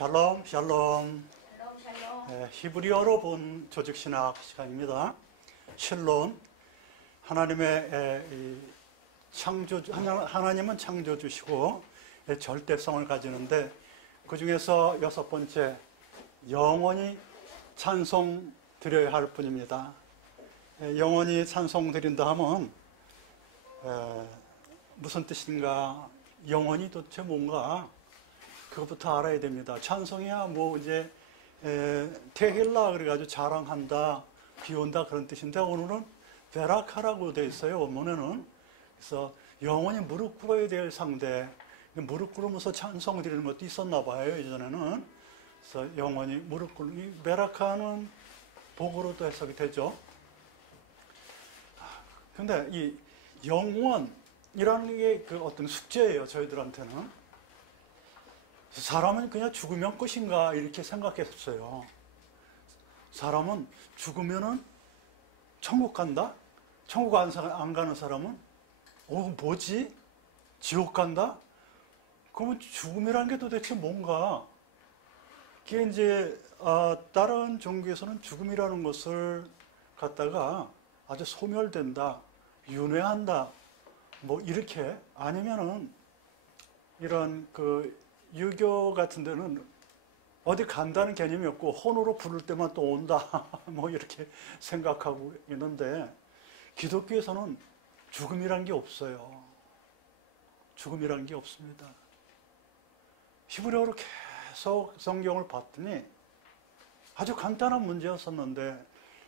샬롬, 샬롬. 샬롬, 샬롬. 히브리어로 본 조직신학 시간입니다. 실론, 하나님의 하나님은 창조주시고 절대성을 가지는데 그 중에서 6번째, 영원히 찬송 드려야 할 뿐입니다. 영원히 찬송 드린다 하면 무슨 뜻인가, 영원히 도대체 뭔가, 그것부터 알아야 됩니다. 찬송이야 뭐 이제 테힐라 그래가지고 자랑한다, 비온다 그런 뜻인데, 오늘은 베라카라고 되어 있어요, 원문에는. 그래서 영원히 무릎 꿇어야 될 상대, 무릎 꿇으면서 찬송 드리는 것도 있었나 봐요, 예전에는. 그래서 영원히 무릎 꿇는, 베라카는 복으로도 해석이 되죠. 근데 이 영원이라는 게 그 어떤 숙제예요, 저희들한테는. 사람은 그냥 죽으면 끝인가 이렇게 생각했어요. 사람은 죽으면은 천국 간다? 천국 안 가는 사람은 뭐지? 지옥 간다? 그러면 죽음이라는 게 도대체 뭔가? 그게 이제 다른 종교에서는 죽음이라는 것을 갖다가 아주 소멸된다, 윤회한다, 뭐 이렇게, 아니면은 이런 그 유교 같은 데는 어디 간다는 개념이 없고 혼으로 부를 때만 또 온다 뭐 이렇게 생각하고 있는데, 기독교에서는 죽음이란 게 없어요. 죽음이란 게 없습니다. 히브리어로 계속 성경을 봤더니 아주 간단한 문제였었는데,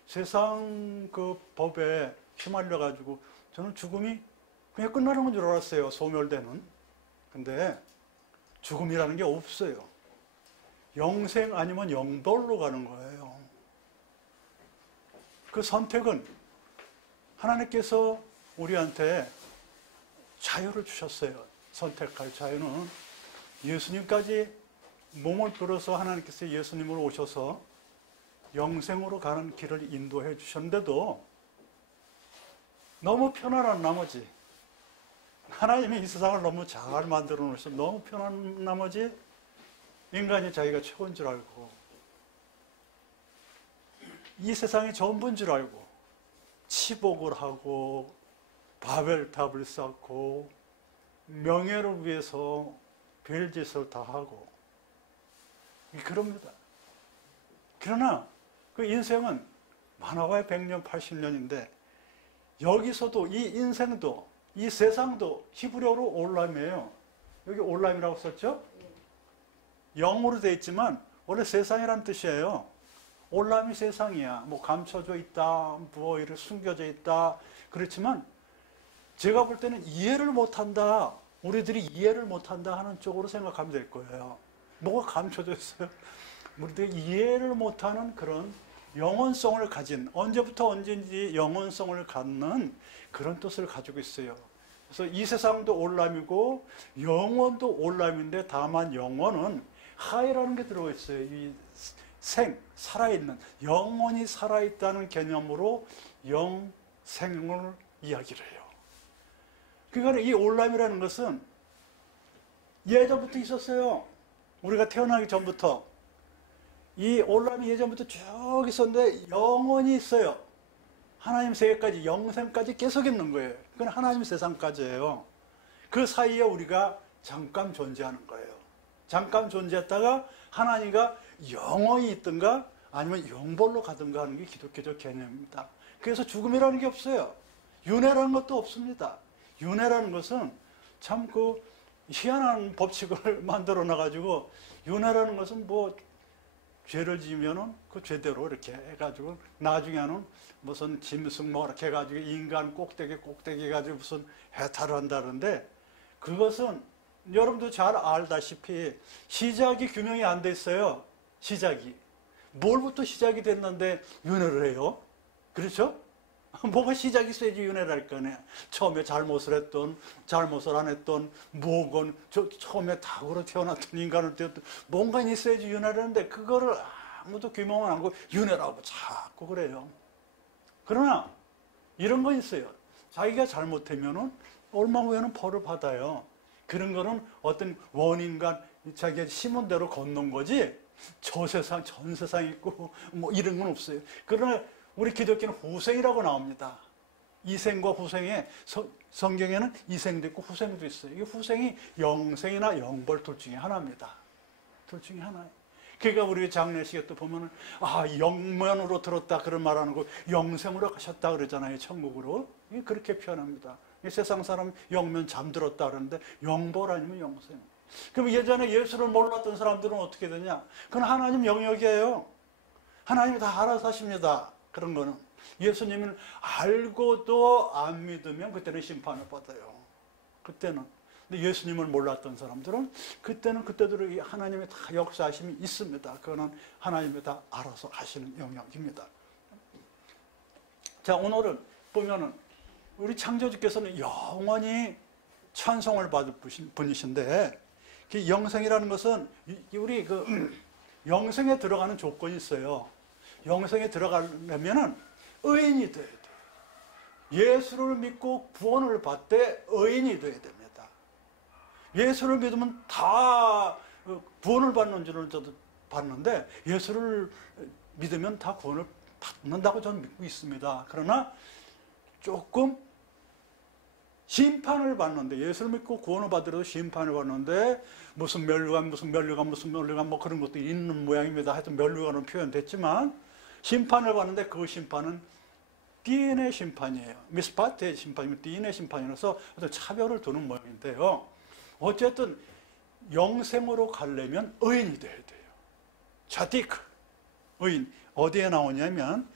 세상 그 법에 휘말려 가지고 저는 죽음이 그냥 끝나는 건 줄 알았어요, 소멸되는. 근데 죽음이라는 게 없어요. 영생 아니면 영벌로 가는 거예요. 그 선택은 하나님께서 우리한테 자유를 주셨어요. 선택할 자유는. 예수님까지 몸을 들어서 하나님께서 예수님으로 오셔서 영생으로 가는 길을 인도해 주셨는데도 너무 편안한 나머지, 하나님이 이 세상을 너무 잘 만들어 놓으셔서 너무 편한 나머지 인간이 자기가 최고인 줄 알고, 이 세상이 전부인 줄 알고 치복을 하고 바벨탑을 쌓고 명예를 위해서 별짓을 다 하고 그럽니다. 그러나 그 인생은 많아봐야 100년, 80년인데 여기서도 이 인생도, 이 세상도 히브리어로 올람이에요. 여기 올람이라고 썼죠? 영어로 되어 있지만 원래 세상이란 뜻이에요. 올람이 세상이야. 뭐 감춰져 있다, 뭐 이렇게 숨겨져 있다. 그렇지만 제가 볼 때는 이해를 못한다, 우리들이 이해를 못한다 하는 쪽으로 생각하면 될 거예요. 뭐가 감춰져 있어요? 우리들이 이해를 못하는 그런 영원성을 가진, 언제부터 언제인지 영원성을 갖는 그런 뜻을 가지고 있어요. 그래서 이 세상도 올람이고 영원도 올람인데, 다만 영원은 하이라는 게 들어있어요. 이 살아있는, 영원히 살아있다는 개념으로 영생을 이야기를 해요. 그러니까 이 올람이라는 것은 예전부터 있었어요. 우리가 태어나기 전부터. 이 올람이 예전부터 쭉 있었는데 영원히 있어요. 하나님 세계까지, 영생까지 계속 있는 거예요. 그건 하나님 세상까지예요. 그 사이에 우리가 잠깐 존재하는 거예요. 잠깐 존재했다가 하나님과 영원히 있든가 아니면 영벌로 가든가 하는 게 기독교적 개념입니다. 그래서 죽음이라는 게 없어요. 윤회라는 것도 없습니다. 윤회라는 것은 참 그 희한한 법칙을 만들어 놔가지고, 윤회라는 것은 뭐 죄를 지으면은 그 죄대로 이렇게 해가지고 나중에는 무슨 짐승 뭐 이렇게 해가지고 인간 꼭대기 해가지고 무슨 해탈을 한다는데, 그것은 여러분도 잘 알다시피 시작이 규명이 안 돼 있어요. 시작이 뭘부터 시작이 됐는데 윤회를 해요? 그렇죠? 뭐가 시작이 있어야지 윤회를 할 거네. 처음에 잘못을 했던, 잘못을 안 했던, 뭐건 처음에 닭으로 태어났던, 인간을 태어났던, 뭔가 있어야지 윤회를 하는데, 그거를 아무도 규명을 안 하고 윤회라고 자꾸 그래요. 그러나 이런 건 있어요. 자기가 잘못하면은 얼마 후에는 벌을 받아요. 그런 거는 어떤 원인과 자기가 심은 대로 걷는 거지 저 세상 전 세상 있고 뭐 이런 건 없어요. 그러나 우리 기독교는 후생이라고 나옵니다. 이생과 후생에 성경에는 이생도 있고 후생도 있어요. 이 후생이 영생이나 영벌 둘 중에 하나입니다. 둘 중에 하나예요. 그러니까 우리 장례식에 또 보면은 영면으로 들었다 그런 말하는 거 영생으로 가셨다 그러잖아요. 천국으로. 그렇게 표현합니다. 세상 사람 영면 잠들었다 그러는데 영벌 아니면 영생. 그럼 예전에 예수를 몰랐던 사람들은 어떻게 되냐? 그건 하나님 영역이에요. 하나님이 다 알아서 하십니다. 그런 거는. 예수님을 알고도 안 믿으면 그때는 심판을 받아요. 그때는. 근데 예수님을 몰랐던 사람들은 그때는 그때대로 하나님의 다 역사하심이 있습니다. 그거는 하나님이 다 알아서 하시는 영역입니다. 자, 오늘은 보면은 우리 창조주께서는 영원히 찬송을 받을 분이신데 그 영생이라는 것은 우리 그 영생에 들어가는 조건이 있어요. 영생에 들어가려면은 의인이 돼야 돼요. 예수를 믿고 구원을 받되 의인이 돼야 됩니다. 예수를 믿으면 다 구원을 받는 줄은 저도 봤는데 예수를 믿으면 다 구원을 받는다고 저는 믿고 있습니다. 그러나 조금 심판을 받는데 예수를 믿고 구원을 받으려도 심판을 받는데 무슨 면류관 뭐 그런 것도 있는 모양입니다. 하여튼 면류관은 표현됐지만 심판을 받는데 그 심판은 DNA 심판이에요. 미스파트의 심판이면 DNA 심판이라서 어떤 차별을 두는 모양인데요. 어쨌든 영생으로 가려면 의인이 돼야 돼요. 자디크 의인 어디에 나오냐면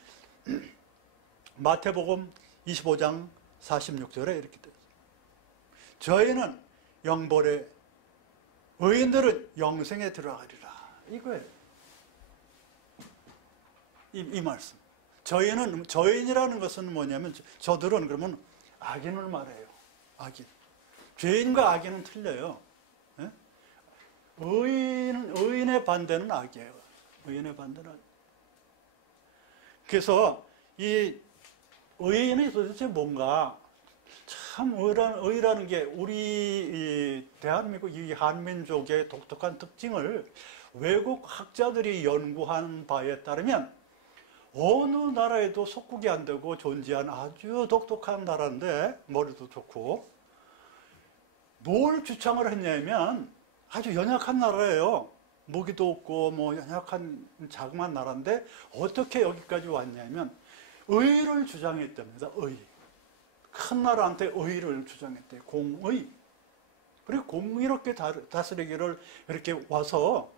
마태복음 25장 46절에 이렇게 돼요. 저희는 영벌에 의인들은 영생에 들어가리라. 이거예요. 이 말씀. 저희인이라는 것은 뭐냐면 저들은 그러면 악인을 말해요. 악인. 죄인과 악인은 틀려요. 예? 의인의 반대는 악이에요. 의인의 반대는 악. 그래서 이 의인이 도대체 뭔가 참 의라는 게 우리 대한민국 이 한민족의 독특한 특징을 외국 학자들이 연구한 바에 따르면 어느 나라에도 속국이 안 되고 존재한 아주 독특한 나라인데 머리도 좋고 뭘 주창을 했냐면 아주 연약한 나라예요. 무기도 없고 뭐 연약한 자그마한 나라인데 어떻게 여기까지 왔냐면 의를 주장했답니다. 의. 큰 나라한테 의를 주장했대요. 공의. 그리고 공의롭게 다스리기를 이렇게 와서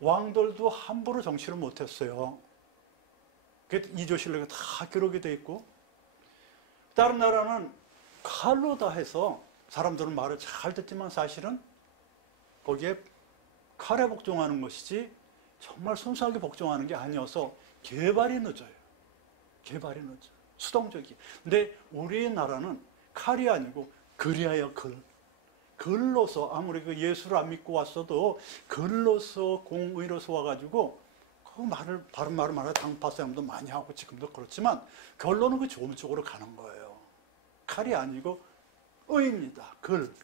왕들도 함부로 정치를 못했어요. 이조실록에 다 기록이 돼 있고 다른 나라는 칼로 다 해서 사람들은 말을 잘 듣지만 사실은 거기에 칼에 복종하는 것이지 정말 순수하게 복종하는 게 아니어서 개발이 늦어요. 개발이 늦어요. 수동적이. 근데 우리나라는 칼이 아니고 글이에요. 글. 글로서 아무리 그 예수를 안 믿고 왔어도 글로서 공의로서 와가지고 그 말을 다른 말을 말해 당파 사람도 많이 하고 지금도 그렇지만 결론은 그 좋은 쪽으로 가는 거예요. 칼이 아니고 의입니다. 글.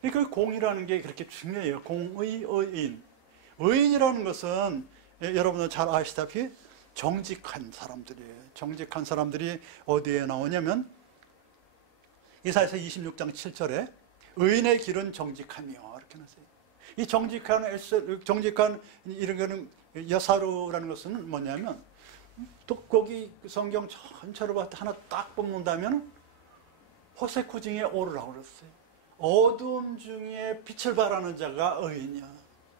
그러니까 공이라는 게 그렇게 중요해요. 공의, 의인. 의인이라는 것은 여러분들 잘 아시다시피 정직한 사람들이에요. 정직한 사람들이 어디에 나오냐면 이사야서 26장 7절에 의인의 길은 정직하며 이렇게 나왔어요. 이 정직한 이런 거는 여사루라는 것은 뭐냐면 또 거기 성경 전체로 하나 딱 뽑는다면 호세쿠 중에 오르라고 그랬어요. 어둠 중에 빛을 발하는 자가 의인이야.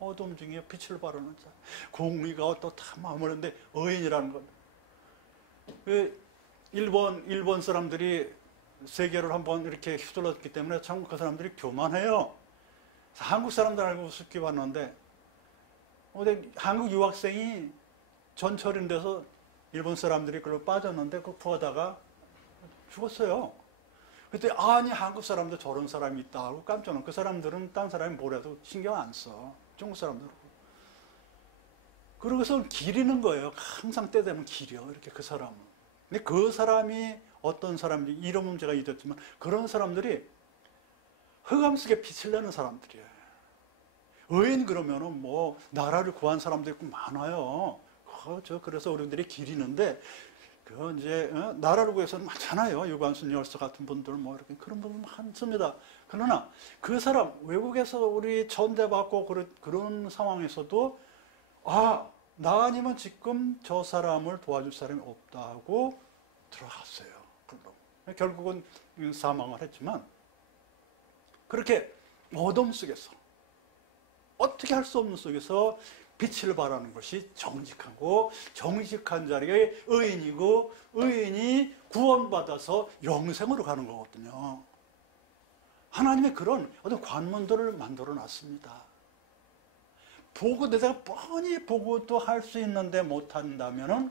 어둠 중에 빛을 발하는 자. 공의가 또 다 마무리인데 의인이라는 것. 일본 사람들이 세계를 한번 이렇게 휘둘렀기 때문에 참 그 사람들이 교만해요. 한국 사람들 알고 우습게 봤는데 한국 유학생이 전철인 데서 일본 사람들이 그걸 빠졌는데 그 구하다가 죽었어요. 그때 아니 한국 사람도 저런 사람이 있다 하고 깜짝 놀랐어요. 그 사람들은 딴 사람이 뭐래도 신경 안 써. 중국 사람들. 그러고서 기리는 거예요. 항상 때 되면 기려. 이렇게 그 사람은. 근데 그 사람이 어떤 사람들이 이런 문제가 있었지만 그런 사람들이 흑암 속에 빛을 내는 사람들이에요. 의인 그러면은 뭐 나라를 구한 사람도 있고 많아요. 그래서 우리들이 기리는데 그 이제 나라를 구해서는 많잖아요. 유관순 열사 같은 분들 뭐 이렇게 그런 분들 많습니다. 그러나 그 사람 외국에서 우리 전대받고 그런 상황에서도 나 아니면 지금 저 사람을 도와줄 사람이 없다고 들어갔어요. 결국은 사망을 했지만 그렇게 어둠 속에서 어떻게 할 수 없는 속에서 빛을 발하는 것이 정직하고 정직한 자리에 의인이고 의인이 구원받아서 영생으로 가는 거거든요. 하나님의 그런 어떤 관문들을 만들어 놨습니다. 내가 뻔히 보고도 할 수 있는데 못한다면은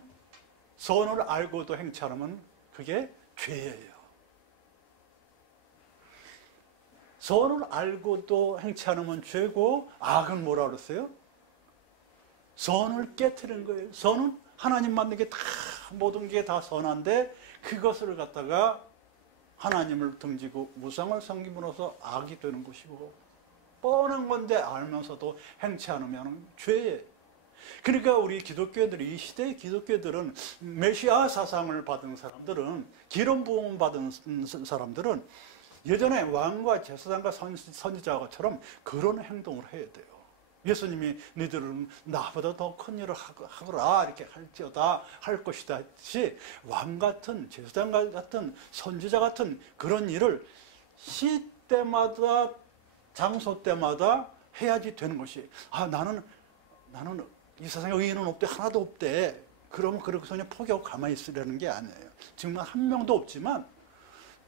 선을 알고도 행치 않으면 그게 죄예요. 선을 알고도 행치 않으면 죄고 악은 뭐라 그랬어요? 선을 깨트리는 거예요. 선은 하나님 만든 게 다 모든 게 다 선한데 그것을 갖다가 하나님을 등지고 우상을 섬김으로써 악이 되는 것이고 뻔한 건데 알면서도 행치 않으면 죄예요. 그러니까 우리 기독교들이 이 시대의 기독교들은 메시아 사상을 받은 사람들은 기름 부음 받은 사람들은 예전에 왕과 제사장과 선지자처럼 그런 행동을 해야 돼요. 예수님이 너희들은 나보다 더 큰 일을 하거라 이렇게 할지어다 할 것이다 했듯이 왕 같은 제사장 같은 선지자 같은 그런 일을 시때마다 장소 때마다 해야지 되는 것이 나는 이 세상에 의인은 없대 하나도 없대 그러면 그렇게 그냥 포기하고 가만히 있으려는 게 아니에요. 정말 한 명도 없지만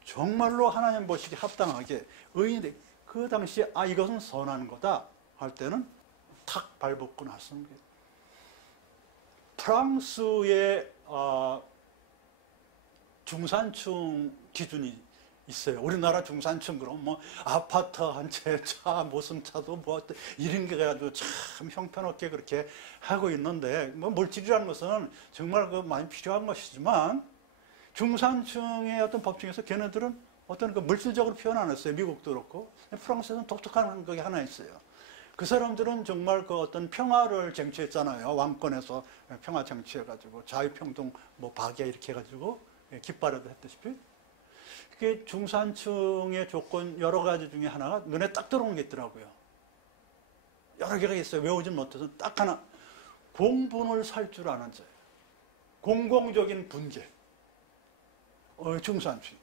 정말로 하나님 보시기에 합당하게 의인이 그 당시에 이것은 선한 거다 할 때는 탁 발벗고 나서는 프랑스의 중산층 기준이 있어요. 우리나라 중산층 그럼 뭐 아파트 한 채 차 무슨 차도 뭐 이런 게 가지고 참 형편없게 그렇게 하고 있는데 뭐 물질이라는 것은 정말 많이 필요한 것이지만 중산층의 어떤 법칙에서 걔네들은 어떤 그 물질적으로 표현 안 했어요. 미국도 그렇고 프랑스에서는 독특한 게 하나 있어요. 그 사람들은 정말 그 어떤 평화를 쟁취했잖아요. 왕권에서 평화 쟁취해가지고 자유평등 뭐 박야 이렇게 해가지고 깃발에도 했다시피 그게 중산층의 조건 여러 가지 중에 하나가 눈에 딱 들어오는 게 있더라고요. 여러 개가 있어요. 외우진 못해서 딱 하나 공분을 살 줄 아는 자예요. 공공적인 분계. 중산층.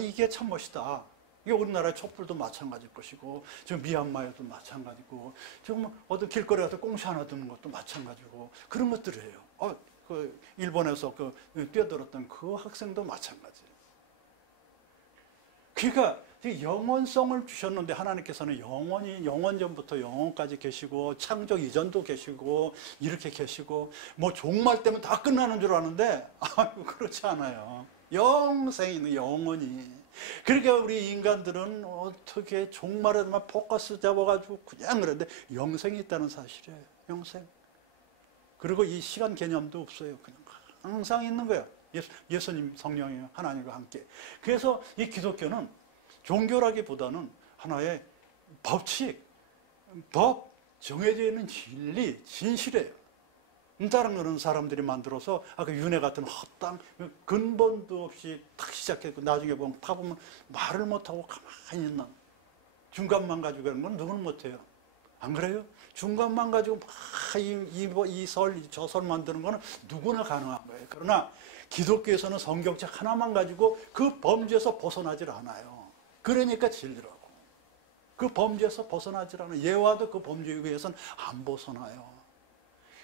이게 참 멋있다. 이게 우리나라의 촛불도 마찬가지일 것이고, 지금 미얀마에도 마찬가지고, 지금 어떤 길거리 가서 꽁시 하나 드는 것도 마찬가지고, 그런 것들이에요. 일본에서 뛰어들었던 그 학생도 마찬가지예요. 그러니까 영원성을 주셨는데 하나님께서는 영원전부터 영원까지 계시고 창조 이전도 계시고 이렇게 계시고 뭐 종말 때면 다 끝나는 줄 아는데 그렇지 않아요. 영생이 있는 영원히. 그러니까 우리 인간들은 어떻게 종말에만 포커스 잡아가지고 그냥 그러는데 영생이 있다는 사실이에요. 영생. 그리고 이 시간 개념도 없어요. 그냥 항상 있는 거예요. 예수님, 성령이 하나님과 함께. 그래서 이 기독교는 종교라기보다는 하나의 법칙, 법, 정해져 있는 진리, 진실이에요. 다른 그런 사람들이 만들어서 그 윤회 같은 헛당 근본도 없이 탁 시작했고 나중에 파보면 말을 못하고 가만히 있는 중간만 가지고 하는 건 누구는 못해요. 안 그래요? 중간만 가지고 저 설 만드는 거는 누구나 가능한 거예요. 그러나 기독교에서는 성경책 하나만 가지고 그 범죄에서 벗어나질 않아요. 그러니까 진리라고. 그 범죄에서 벗어나질 않아요. 예와도 그 범죄에 의해서는 안 벗어나요.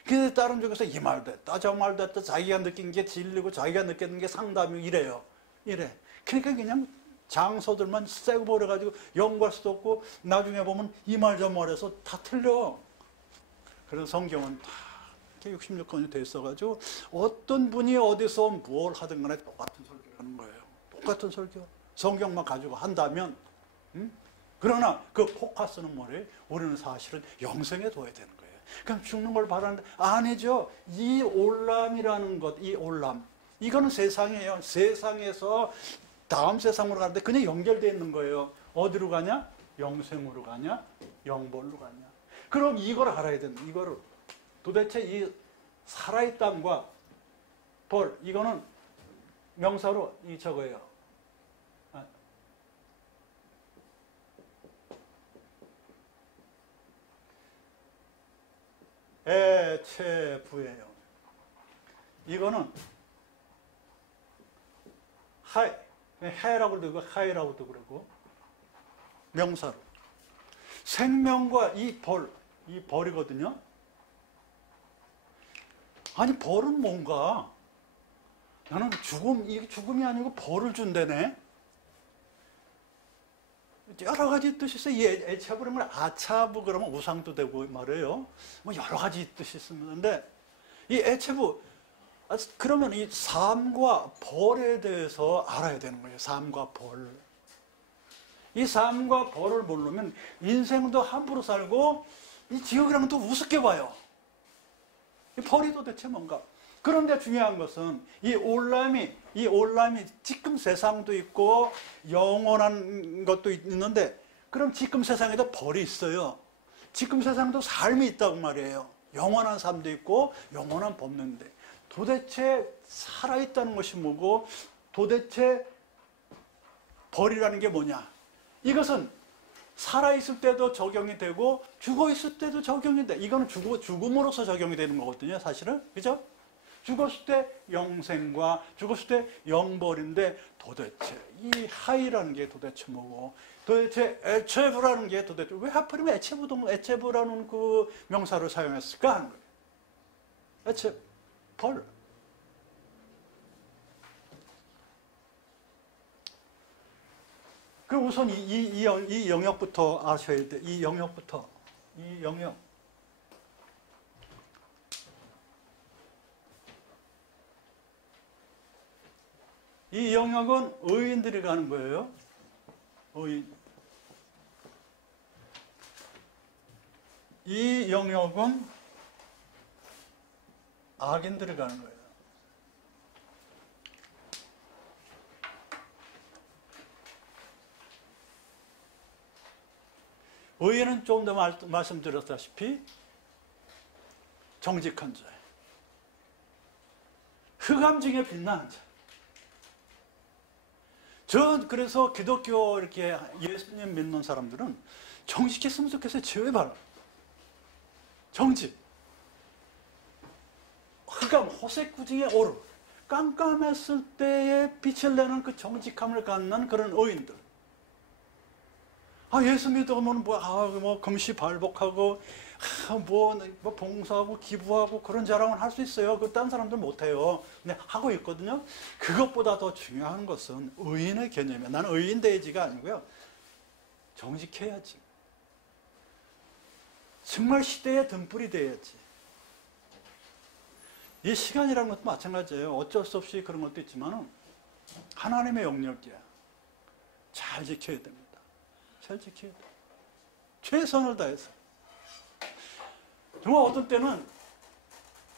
근데 다른 쪽에서 이 말도 했다, 저 말도 했다, 자기가 느낀 게 진리고 자기가 느끼는 게 상담이고 이래요. 그러니까 그냥 장소들만 쎄고 버려가지고 연구할 수도 없고 나중에 보면 이 말 저 말해서 다 틀려. 그래서 성경은 다 66권이 돼 있어가지고 어떤 분이 어디서 뭘 하든 간에 똑같은 설교를 하는 거예요. 똑같은 설교. 성경만 가지고 한다면 그러나 그 포커스는 뭐래요? 우리는 사실은 영생에 둬야 되는 거예요. 그럼 죽는 걸 바라는데 아니죠. 이 올람이라는 것, 이 올람 이거는 세상이에요. 세상에서 다음 세상으로 가는데 그냥 연결되어 있는 거예요. 어디로 가냐? 영생으로 가냐? 영벌로 가냐? 그럼 이걸 알아야 된다. 이거를 도대체 이 살아있다과 벌, 이거는 명사로 이 저거예요. 애체부예요. 이거는 하이, 해라고도 그러고 하이라고도 그러고 명사로 생명과 이 벌이거든요. 아니 벌은 뭔가 나는 이게 죽음이 아니고 벌을 준다네. 여러 가지 뜻이 있어요. 이 애체부 그러면 아차부 그러면 우상도 되고 말이에요. 뭐 여러 가지 뜻이 있는데 이 애체부 그러면 이 삶과 벌에 대해서 알아야 되는 거예요. 삶과 벌. 이 삶과 벌을 모르면 인생도 함부로 살고 이 지옥이랑 또 우습게 봐요. 이 벌이 도대체 뭔가. 그런데 중요한 것은 이 올람이 지금 세상도 있고 영원한 것도 있는데 그럼 지금 세상에도 벌이 있어요. 지금 세상도 삶이 있다고 말이에요. 영원한 삶도 있고 영원한 법문인데 도대체 살아있다는 것이 뭐고 도대체 벌이라는 게 뭐냐. 이것은 살아있을 때도 적용이 되고 죽어있을 때도 적용이 돼. 이거는 죽음으로써 적용이 되는 거거든요. 사실은. 그죠? 죽었을 때 영생과 죽었을 때 영벌인데 도대체 이 하이라는 게 도대체 뭐고 도대체 애체부라는 게 도대체 왜 하필이면 애체부라는 그 명사를 사용했을까 하는 거예요. 벌. 그럼 우선 이 영역부터 아셔야 돼. 이 영역. 이 영역은 의인들이 가는 거예요. 의인. 이 영역은 악인들이 가는 거예요. 의인은 좀 더 말씀드렸다시피 정직한 자, 흑암 중에 빛나는 자. 그래서 기독교 이렇게 예수님 믿는 사람들은 정직했으면 좋겠어요. 제발. 정직. 흑암, 호색 중에 오르. 깜깜했을 때에 빛을 내는 그 정직함을 갖는 그런 의인들. 예수 믿으면 뭐 금시 발복하고 뭐 봉사하고 기부하고 그런 자랑을 할 수 있어요. 그 딴 사람들 못해요. 근데 하고 있거든요. 그것보다 더 중요한 것은 의인의 개념이에요. 나는 의인 대지가 아니고요. 정직해야지. 정말 시대의 등불이 돼야지. 이 시간이라는 것도 마찬가지예요. 어쩔 수 없이 그런 것도 있지만 하나님의 영역이야. 잘 지켜야 됩니다. 잘 지켜야 돼. 최선을 다해서. 정말 어떤 때는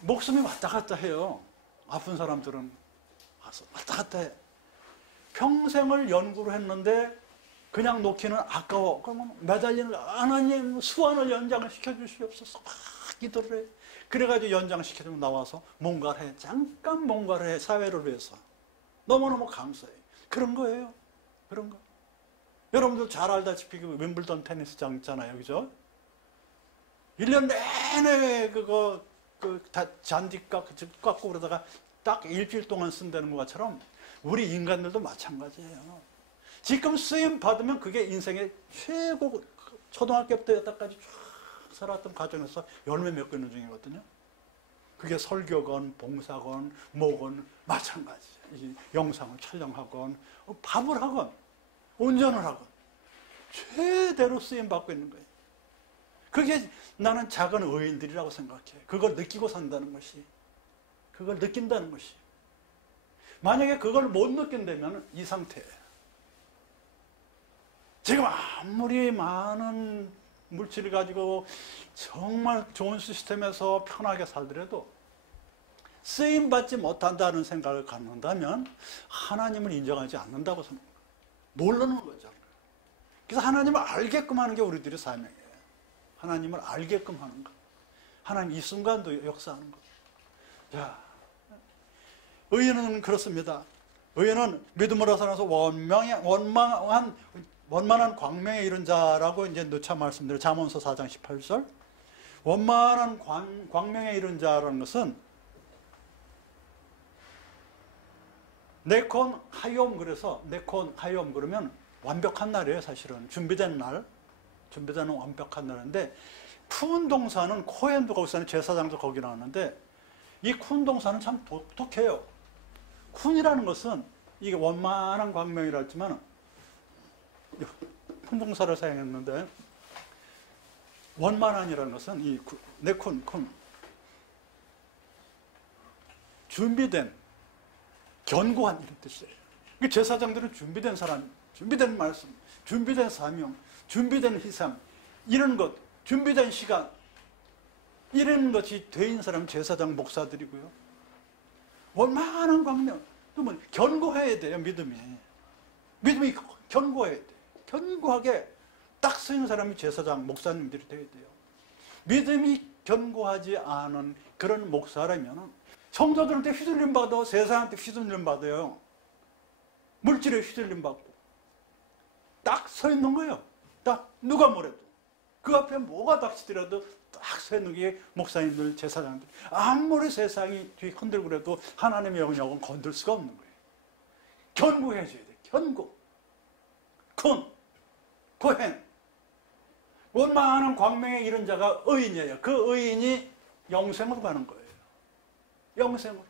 목숨이 왔다 갔다 해요. 아픈 사람들은 왔다 갔다 해. 평생을 연구를 했는데 그냥 놓기는 아까워. 그러면 매달리는 하나님 수완을 연장시켜 주시옵소서. 막 기도를 해. 그래가지고 연장시켜주면 나와서 뭔가를 해. 잠깐 뭔가를 해. 사회를 위해서. 너무너무 감사해. 그런 거예요. 그런 거. 여러분들 잘 알다시피 그 윈블던 테니스장 있잖아요. 그죠? 1년 내내 잔디 깎고 그러다가 딱 일주일 동안 쓴다는 것처럼 우리 인간들도 마찬가지예요. 지금 쓰임 받으면 그게 인생의 최고, 초등학교 때 여태까지 쫙 살았던 과정에서 열매 맺고 있는 중이거든요. 그게 설교건, 봉사건, 뭐건 마찬가지예요. 영상을 촬영하건, 밥을 하건, 운전을 하건 최대로 쓰임 받고 있는 거예요. 그게 나는 작은 의인들이라고 생각해. 그걸 느끼고 산다는 것이, 그걸 느낀다는 것이. 만약에 그걸 못 느낀다면 이 상태예요. 지금 아무리 많은 물질을 가지고 정말 좋은 시스템에서 편하게 살더라도 쓰임 받지 못한다는 생각을 갖는다면 하나님을 인정하지 않는다고 생각합니다. 모르는 거죠. 그래서 하나님을 알게끔 하는 게 우리들의 사명이에요. 하나님을 알게끔 하는 것. 하나님 이 순간도 역사하는 것. 자, 의인은 그렇습니다. 의인은 믿음으로 살아서 원만한 광명에 이른 자라고 이제 누차 말씀드려요. 잠언서 4장 18절. 원만한 광명에 이른 자라는 것은 네콘 하욤, 그래서 네콘 하욤 그러면 완벽한 날이에요. 사실은 준비된 날, 준비되는 완벽한 날인데, 쿤 동사는 코헨도 거기서 제사장도 거기 나왔는데, 이 쿤 동사는 참 독특해요. 쿤이라는 것은 이게 원만한 광명이라 했지만 쿤 동사를 사용했는데, 원만한이라는 것은 이 네콘 쿤, 준비된, 견고한 이런 뜻이에요. 제사장들은 준비된 사람, 준비된 말씀, 준비된 사명, 준비된 희생, 이런 것, 준비된 시간, 이런 것이 되인 사람은 제사장 목사들이고요. 원만한 광명, 그러면 견고해야 돼요. 믿음이 견고해야 돼요. 견고하게 딱 서는 사람이 제사장 목사님들이 돼야 돼요. 믿음이 견고하지 않은 그런 목사라면 성도들한테 휘둘림 받아, 세상한테 휘둘림 받아요. 물질에 휘둘림 받고 딱 서 있는 거예요. 딱 누가 뭐래도 그 앞에 뭐가 닥치더라도 딱 서 있는 게 목사님들, 제사장들. 아무리 세상이 뒤 흔들고 그래도 하나님의 영역은 건들 수가 없는 거예요. 견고해져야 돼. 견고. 코헨. 원만한 광명에 이른 자가 의인이에요. 그 의인이 영생으로 가는 거예요. 영생으로.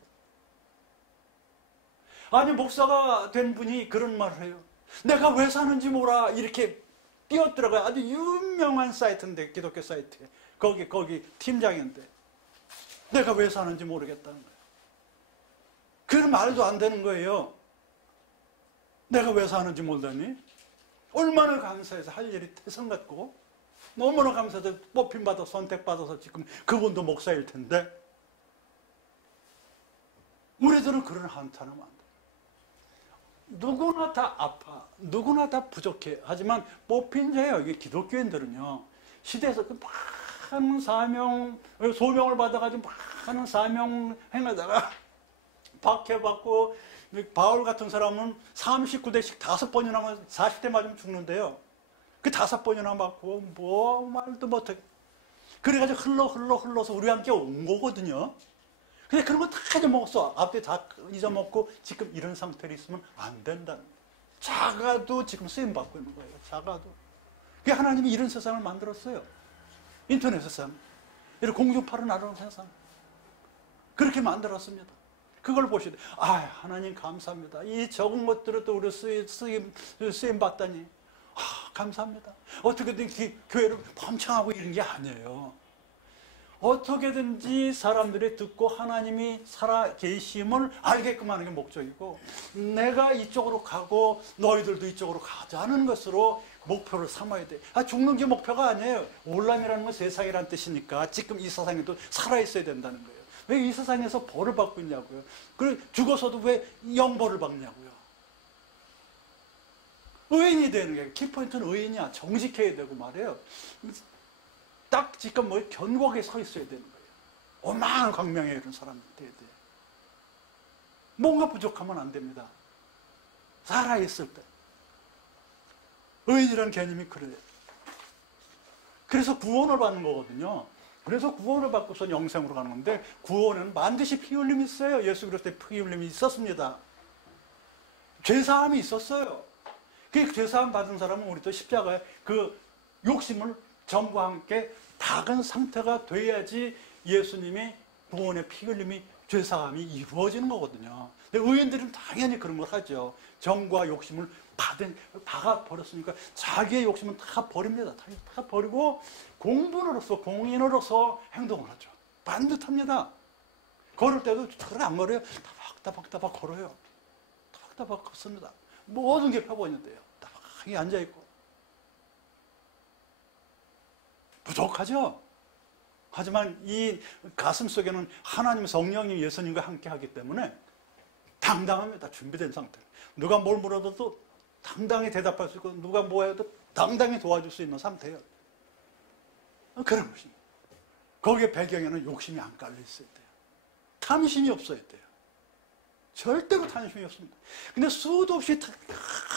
아니, 목사가 된 분이 그런 말을 해요. 내가 왜 사는지 몰라. 이렇게 뛰어들어가요. 아주 유명한 사이트인데, 기독교 사이트에. 거기 팀장인데. 내가 왜 사는지 모르겠다는 거예요. 그런 말도 안 되는 거예요. 내가 왜 사는지 모르다니? 얼마나 감사해서 할 일이 태산 같고, 너무나 감사해서 뽑힘받아 선택받아서 지금 그분도 목사일 텐데, 우리들은 그런 한탄하면 안 돼. 누구나 다 아파. 누구나 다 부족해. 하지만 뽑힌 자예요. 이게 기독교인들은요. 시대에서 그 많은 소명을 받아가지고 많은 사명 행하다가 박해받고, 바울 같은 사람은 39대씩 5번이나 하면 40대 맞으면 죽는데요. 그 5번이나 맞고 뭐 말도 못하게. 그래가지고 흘러서 우리와 함께 온 거거든요. 근데 그런 거 다 잊어먹었어. 앞에 다 잊어먹고 지금 이런 상태로 있으면 안 된다는 거예요. 작아도 지금 쓰임받고 있는 거예요. 작아도. 그게 하나님이 이런 세상을 만들었어요. 인터넷 세상. 이런 공중파로 나르는 세상. 그렇게 만들었습니다. 그걸 보시되, 하나님 감사합니다. 이 적은 것들도 우리 쓰임받다니. 감사합니다. 어떻게든 교회를 번창하고 이런 게 아니에요. 어떻게든지 사람들이 듣고 하나님이 살아 계심을 알게끔 하는 게 목적이고, 내가 이쪽으로 가고 너희들도 이쪽으로 가자는 것으로 목표를 삼아야 돼. 죽는 게 목표가 아니에요. 올람이라는 건 세상이라는 뜻이니까 지금 이 세상에도 살아있어야 된다는 거예요. 왜 이 세상에서 벌을 받고 있냐고요. 그리고 죽어서도 왜 영벌을 받냐고요. 의인이 되는 게, 키포인트는 의인이야. 정직해야 되고 말이에요. 딱 지금 견고하게 서 있어야 되는 거예요. 오만한 광명에 이런 사람이 돼야 돼요. 뭔가 부족하면 안 됩니다. 살아있을 때. 의인이라는 개념이 그래요. 그래서 구원을 받는 거거든요. 그래서 구원을 받고서 영생으로 가는 건데, 구원에는 반드시 피 흘림이 있어요. 예수 그리스도의 피 흘림이 있었습니다. 죄사함이 있었어요. 그 죄사함 받은 사람은 우리도 십자가에 그 욕심을 전과 함께 박은 상태가 돼야지 예수님의 구원의 피 흘림이, 죄사함이 이루어지는 거거든요. 근데 의인들은 당연히 그런 걸 하죠. 정과 욕심을 박아버렸으니까 자기의 욕심은 다 버립니다. 다 버리고 공분으로서, 공인으로서 행동을 하죠. 반듯합니다. 걸을 때도 그렇게 안 걸어요. 따박따박 걸어요. 따박따박 걷습니다. 모든 게 펴보이는데요. 따박하게 앉아있고. 부족하죠? 하지만 이 가슴 속에는 하나님 성령이 예수님과 함께 하기 때문에 당당합니다. 준비된 상태. 누가 뭘 물어도 당당히 대답할 수 있고, 누가 뭐 해도 당당히 도와줄 수 있는 상태예요. 그런 것입니다. 거기에 배경에는 욕심이 안 깔려 있어야 돼요. 탐심이 없어야 돼요. 절대로 탐심이 없습니다. 근데 수도 없이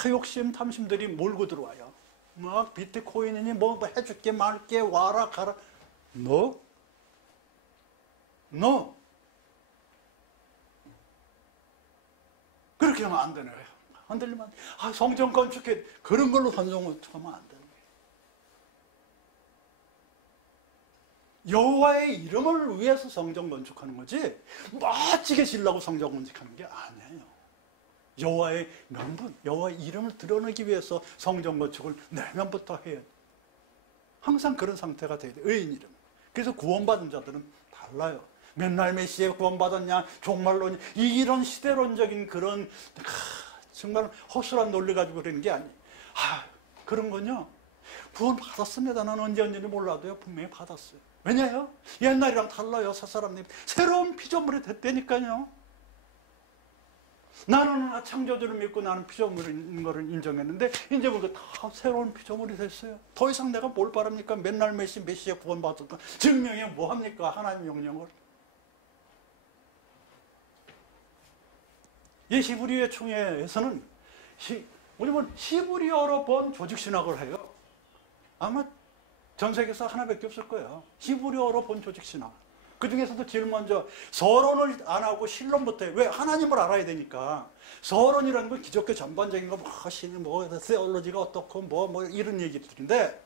욕심, 탐심들이 몰고 들어와요. 막 비트코인이니 뭐 해줄게 말게 와라 가라. No. 그렇게 하면 안 되는 거예요. 안 되려면 성전 건축해 그런 걸로 성전 건축하면 안 되는 거예요. 여호와의 이름을 위해서 성전 건축하는 거지 멋지게 지으려고 성전 건축하는 게 아니에요. 여호와의 명분, 여호와의 이름을 드러내기 위해서 성전 건축을 내면부터 해야 돼요. 항상 그런 상태가 돼야 돼요. 의인 이름. 그래서 구원받은 자들은 달라요. 맨날 메시에 구원받았냐, 종말론, 이런 시대론적인 그런 정말 허술한 논리 가지고 그러는 게 아니에요. 그런 건요, 구원받았습니다. 나는 언제인지 몰라도요, 분명히 받았어요. 왜냐요? 옛날이랑 달라요. 새사람님 새로운 피조물이 됐다니까요. 나는 창조주를 믿고 나는 피조물인 것을 인정했는데 이제 보니까 다 새로운 피조물이 됐어요. 더 이상 내가 뭘 바랍니까? 맨날 메시에 구원받았다 증명해 뭐합니까? 하나님 명령을. 이 히브리어 총회에서는 우리는 히브리어로 본 조직신학을 해요. 아마 전 세계에서 하나밖에 없을 거예요. 히브리어로 본 조직신학. 그 중에서도 제일 먼저 서론을 안 하고 신론부터 해요. 왜? 하나님을 알아야 되니까. 서론이라는 건 기독교 전반적인 거, 세올로지가 어떻고, 이런 얘기들인데,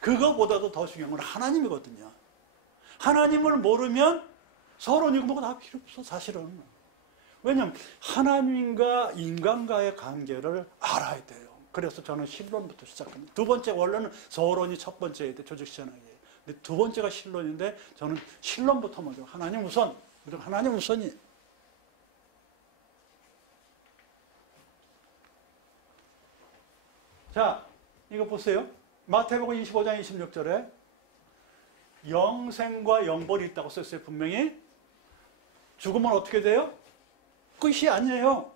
그거보다도 더 중요한 건 하나님이거든요. 하나님을 모르면 서론이고 뭐가 다 필요 없어, 사실은. 왜냐하면 하나님과 인간과의 관계를 알아야 돼요. 그래서 저는 신론부터 시작합니다. 두 번째, 원래는 서론이 첫 번째에 조직신학이에요. 근데 두 번째가 신론인데 저는 신론부터 먼저 하나님 우선, 하나님 우선이. 자, 이거 보세요. 마태복음 25장 26절에 영생과 영벌이 있다고 썼어요. 분명히. 죽으면 어떻게 돼요? 끝이 아니에요.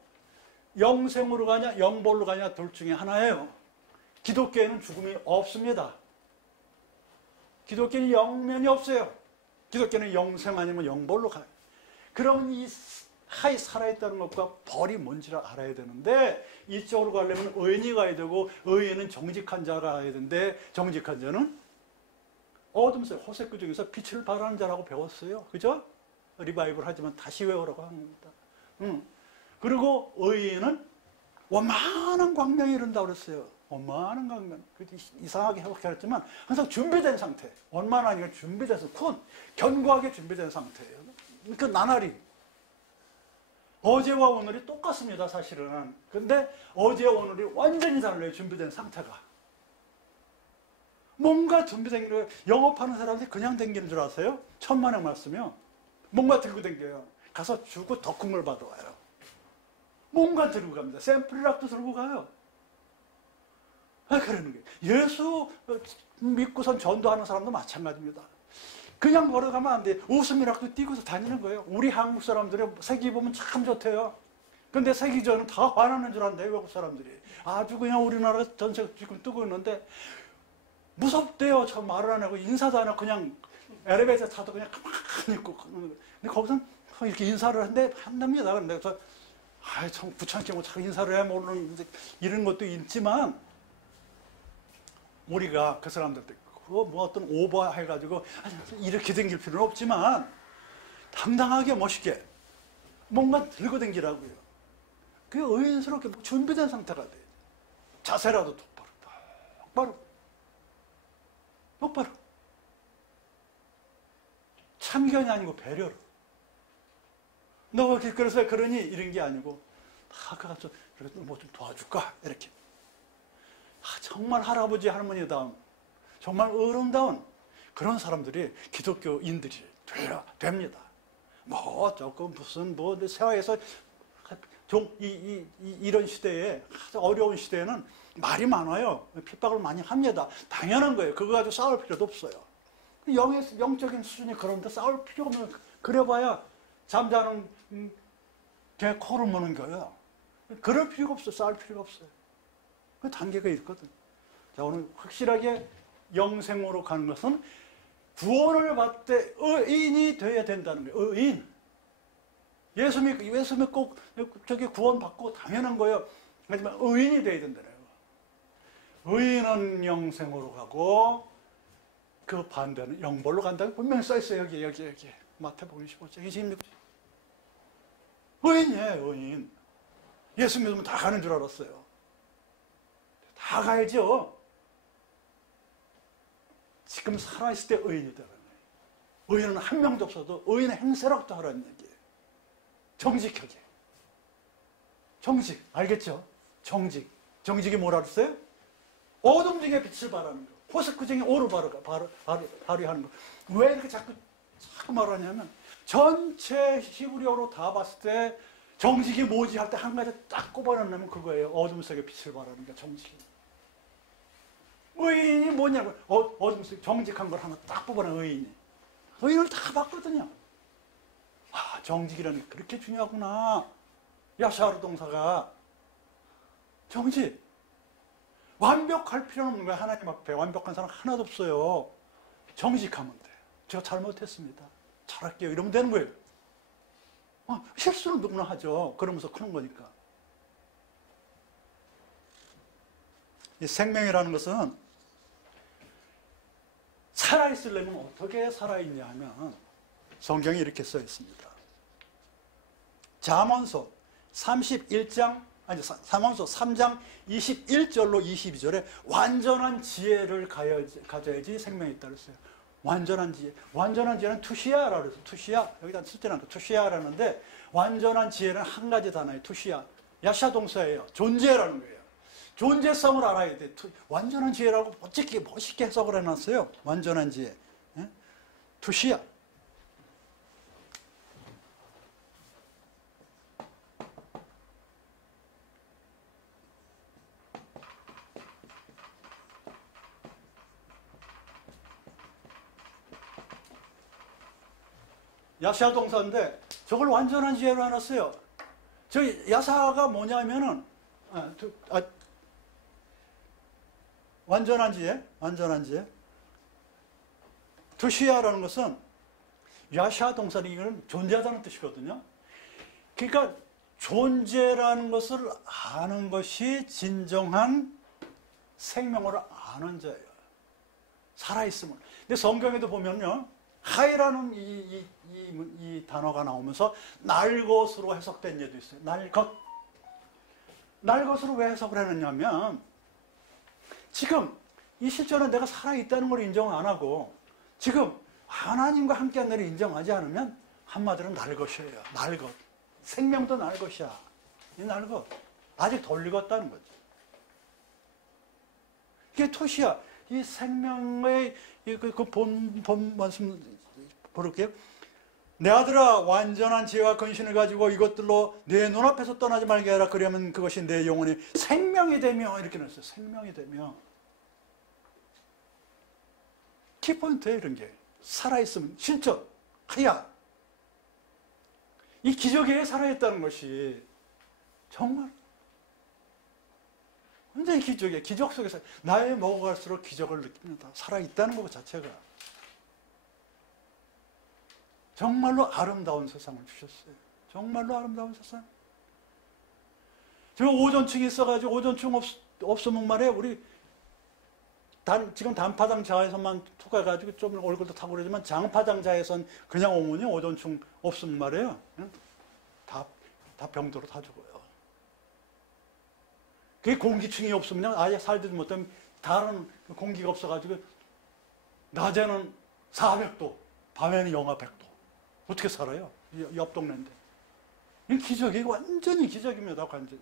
영생으로 가냐 영벌로 가냐 둘 중에 하나예요. 기독교에는 죽음이 없습니다. 기독교는 영면이 없어요. 기독교는 영생 아니면 영벌로 가요. 그럼 이 하이 살아있다는 것과 벌이 뭔지를 알아야 되는데 이쪽으로 가려면 의인이 가야 되고 의인은 정직한 자가 가야 되는데 정직한 자는 어둠 속 호세크 중에서 빛을 발하는 자라고 배웠어요. 그죠? 리바이벌 하지만 다시 외우라고 합니다. 그리고 의인은 원만한 광명이 이른다고 그랬어요. 원만한 광명. 이상하게 해석했지만 항상 준비된 상태. 원만하니까 준비돼서 견고하게 준비된 상태예요. 그러니까 나날이. 어제와 오늘이 똑같습니다, 사실은. 근데 어제와 오늘이 완전히 달라요, 준비된 상태가. 뭔가 준비된 게 영업하는 사람들이 그냥 댕기는 줄 아세요? 천만 원 말씀이요. 뭔가 들고 댕겨요. 가서 주고 덕금을 받아와요. 뭔가 들고 갑니다. 샘플이라도 들고 가요. 그러는 거예요. 예수 믿고선 전도하는 사람도 마찬가지입니다. 그냥 걸어가면 안 돼요. 웃음이라도 띄고서 다니는 거예요. 우리 한국 사람들이 색이 보면 참 좋대요. 근데 색이 저는 다 화나는 줄 안대요, 외국 사람들이. 아주 그냥 우리나라 전체 지금 뜨고 있는데 무섭대요. 저 말을 안 하고 인사도 안 하고 그냥 엘리베이터 타도 그냥 가만히 있고. 근데 거기서 이렇게 인사를 한답니다. 그래서 참 부처님께 뭐 자꾸 인사를 해 모르는 이런 것도 있지만 우리가 그 사람들한테 뭐 어떤 오버해가지고 이렇게 댕길 필요는 없지만 당당하게 멋있게 뭔가 들고 댕기라고요. 그게 의인스럽게 준비된 상태가 돼요. 자세라도 똑바로 참견이 아니고 배려로. 너 그래서 그러니 이런 게 아니고 가서 뭐 좀 도와줄까 이렇게. 정말 할아버지 할머니다운 정말 어른다운 그런 사람들이 기독교인들이 됩니다. 뭐 조금 무슨 뭐 세화에서 이런 시대에 어려운 시대에는 말이 많아요. 핍박을 많이 합니다. 당연한 거예요. 그거 가지고 싸울 필요도 없어요. 영적인 수준이 그런데 싸울 필요 없는 그래봐야 잠자는 개 코를 무는 거예요. 그럴 필요가 없어요. 싸울 필요가 없어요. 그 단계가 있거든. 자, 오늘 확실하게 영생으로 가는 것은 구원을 받되 의인이 되어야 된다는 거예요. 의인. 예수 믿고 저기 구원받고 당연한 거예요. 하지만 의인이 되어야 된다는 거예요. 의인은 영생으로 가고 그 반대는 영벌로 간다고 분명히 써있어요. 여기. 마태복음 15장. 지금 의인이에요, 의인. 예수 믿으면 다 가는 줄 알았어요. 다 가야죠. 지금 살아있을 때 의인이다. 의인은 한 명도 없어도 의인의 행세라도 하라는 얘기예요. 정직하게. 정직. 알겠죠? 정직. 정직이 뭐라 그랬어요? 어둠 중에 빛을 발하는 거. 호스크 중에 오를 발휘하는 거. 왜 이렇게 자꾸 말하냐면 전체 히브리어로 다 봤을 때 정직이 뭐지 할 때 한 가지 딱 꼽아내면 그거예요. 어둠 속에 빛을 발하는 게 정직이. 의인이 뭐냐고. 어둠 속에 정직한 걸 하나 딱 뽑아내 의인이. 의인을 다 봤거든요. 아, 정직이라는 게 그렇게 중요하구나. 야샤르 동사가 정직. 완벽할 필요는 없는 거예요. 하나님 앞에 완벽한 사람 하나도 없어요. 정직하면 돼요. 제가 잘못했습니다. 잘할게요. 이러면 되는 거예요. 실수는 누구나 하죠. 그러면서 크는 거니까. 이 생명이라는 것은 살아있으려면 어떻게 살아있냐 하면 성경에 이렇게 써 있습니다. 잠언서 3장 21절로 22절에 완전한 지혜를 가져야지 생명이 있다 그랬어요. 완전한 지혜. 완전한 지혜는 투시야라고 그래서 투시야. 여기다 쓸지는 않고 투시야라는데 완전한 지혜는 한 가지 단어예요. 투시야. 야샤 동사예요. 존재라는 거예요. 존재성을 알아야 돼. 완전한 지혜라고 멋있게 해석을 해놨어요. 완전한 지혜. 투시야. 야샤 동사인데 저걸 완전한 지혜로 해놨어요. 저 야사가 뭐냐면은 완전한 지혜. 투시야라는 것은 야샤 동사는 이거는 존재하다는 뜻이거든요. 그러니까 존재라는 것을 아는 것이 진정한 생명을 아는 자예요. 살아있음을. 근데 성경에도 보면요. 하이라는 이 단어가 나오면서 날것으로 해석된 예도 있어요. 날것으로 왜 해석을 하느냐면 지금 이 실존은 내가 살아있다는 걸 인정 안 하고 지금 하나님과 함께한 날을 인정하지 않으면 한마디로 날것이에요. 날것. 생명도 날것이야. 이 날것. 아직 덜 익었다는 거죠. 이게 토시야. 이 생명의 본 말씀 볼게요. 내 아들아 완전한 지혜와 근신을 가지고 이것들로 내 눈앞에서 떠나지 말게 하라. 그러면 그것이 내 영혼이 생명이 되며 이렇게 나왔어요. 생명이 되며. 키포인트예요. 이런 게. 살아있으면 실적, 하야. 이 기적에 살아있다는 것이 정말 완전히 기적이에요. 기적 속에서 나이 먹어갈수록 기적을 느낍니다. 살아있다는 것 자체가. 정말로 아름다운 세상을 주셨어요. 정말로 아름다운 세상. 지금 오존층이 있어가지고 오존층 없으면 말이에요. 우리 지금 단파장 자외선만 투과해가지고 좀 얼굴도 타고 그러지만 장파장 자외선 그냥 오면요. 오존층 없으면 말이에요. 다 병들어 다 죽어요. 그게 공기층이 없으면 아예 살지도 못하면 다른 공기가 없어가지고 낮에는 400도, 밤에는 영하 100도. 어떻게 살아요? 옆 동네인데. 이 기적이 완전히 기적입니다. 완전히.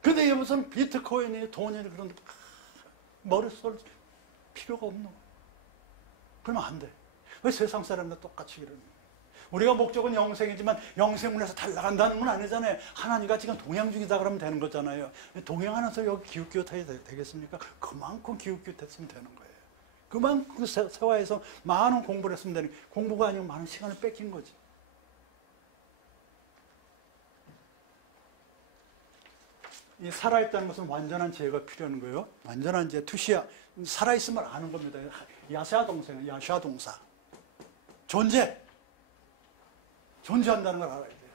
근데 이게 무슨 비트코인이 돈이 그런 머리 쏠 필요가 없는 거예요. 그러면 안 돼. 왜 세상 사람과 똑같이 이러는 거예요? 우리가 목적은 영생이지만 영생을 해서 달라간다는 건 아니잖아요. 하나님과 지금 동행 중이다 그러면 되는 거잖아요. 동행하면서 여기 기웃기웃해야 되겠습니까? 그만큼 기웃기웃했으면 되는 거예요. 그만큼 세화에서 많은 공부를 했으면 되는 거예요. 공부가 아니고 많은 시간을 뺏긴 거지. 이 살아있다는 것은 완전한 지혜가 필요한 거예요. 완전한 지혜, 투시야. 살아있음을 아는 겁니다. 야샤 동생, 야샤 동사. 존재한다는 걸 알아야 돼요.